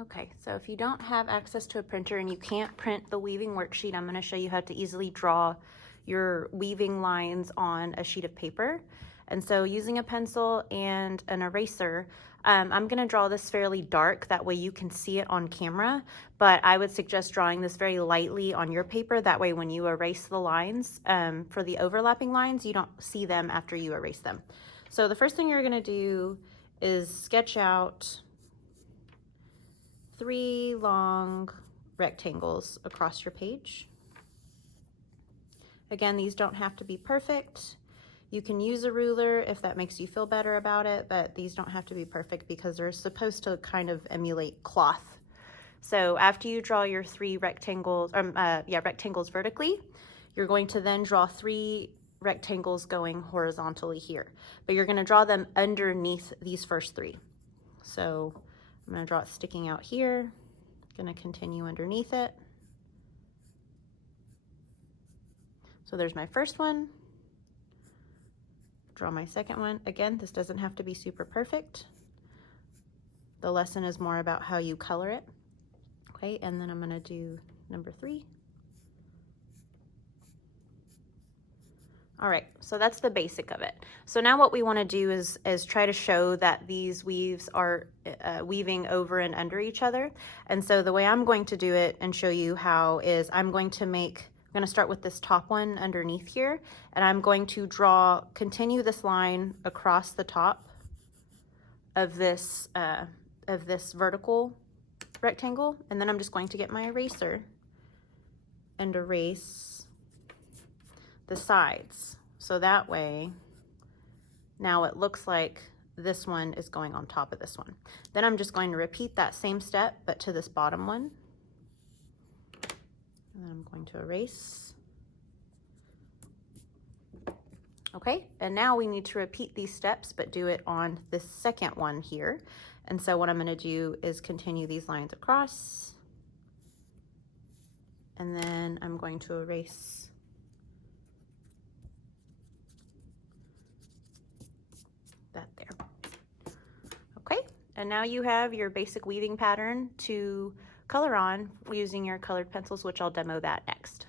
Okay, so if you don't have access to a printer and you can't print the weaving worksheet, I'm going to show you how to easily draw your weaving lines on a sheet of paper. And so using a pencil and an eraser, I'm going to draw this fairly dark, that way you can see it on camera, but I would suggest drawing this very lightly on your paper, that way when you erase the lines, for the overlapping lines, you don't see them after you erase them. So the first thing you're going to do is sketch out 3 long rectangles across your page. Again, these don't have to be perfect. You can use a ruler if that makes you feel better about it, but these don't have to be perfect because they're supposed to kind of emulate cloth. So after you draw your 3 rectangles, rectangles vertically, you're going to then draw 3 rectangles going horizontally here, but you're going to draw them underneath these first 3. So I'm going to draw it sticking out here, going to continue underneath it. So there's my first one. Draw my second one. Again, this doesn't have to be super perfect. The lesson is more about how you color it. Okay, and then I'm going to do number 3. All right, so that's the basic of it. So now what we want to do is try to show that these weaves are weaving over and under each other. And so the way I'm going to do it and show you how is I'm going to start with this top one underneath here, and I'm going to continue this line across the top of this vertical rectangle, and then I'm just going to get my eraser and erase the sides. So that way, now it looks like this one is going on top of this one. Then I'm just going to repeat that same step, but to this bottom one. And then I'm going to erase. Okay, and now we need to repeat these steps, but do it on this second one here. And so what I'm going to do is continue these lines across. And then I'm going to erase that there. Okay, and now you have your basic weaving pattern to color on using your colored pencils, which I'll demo that next.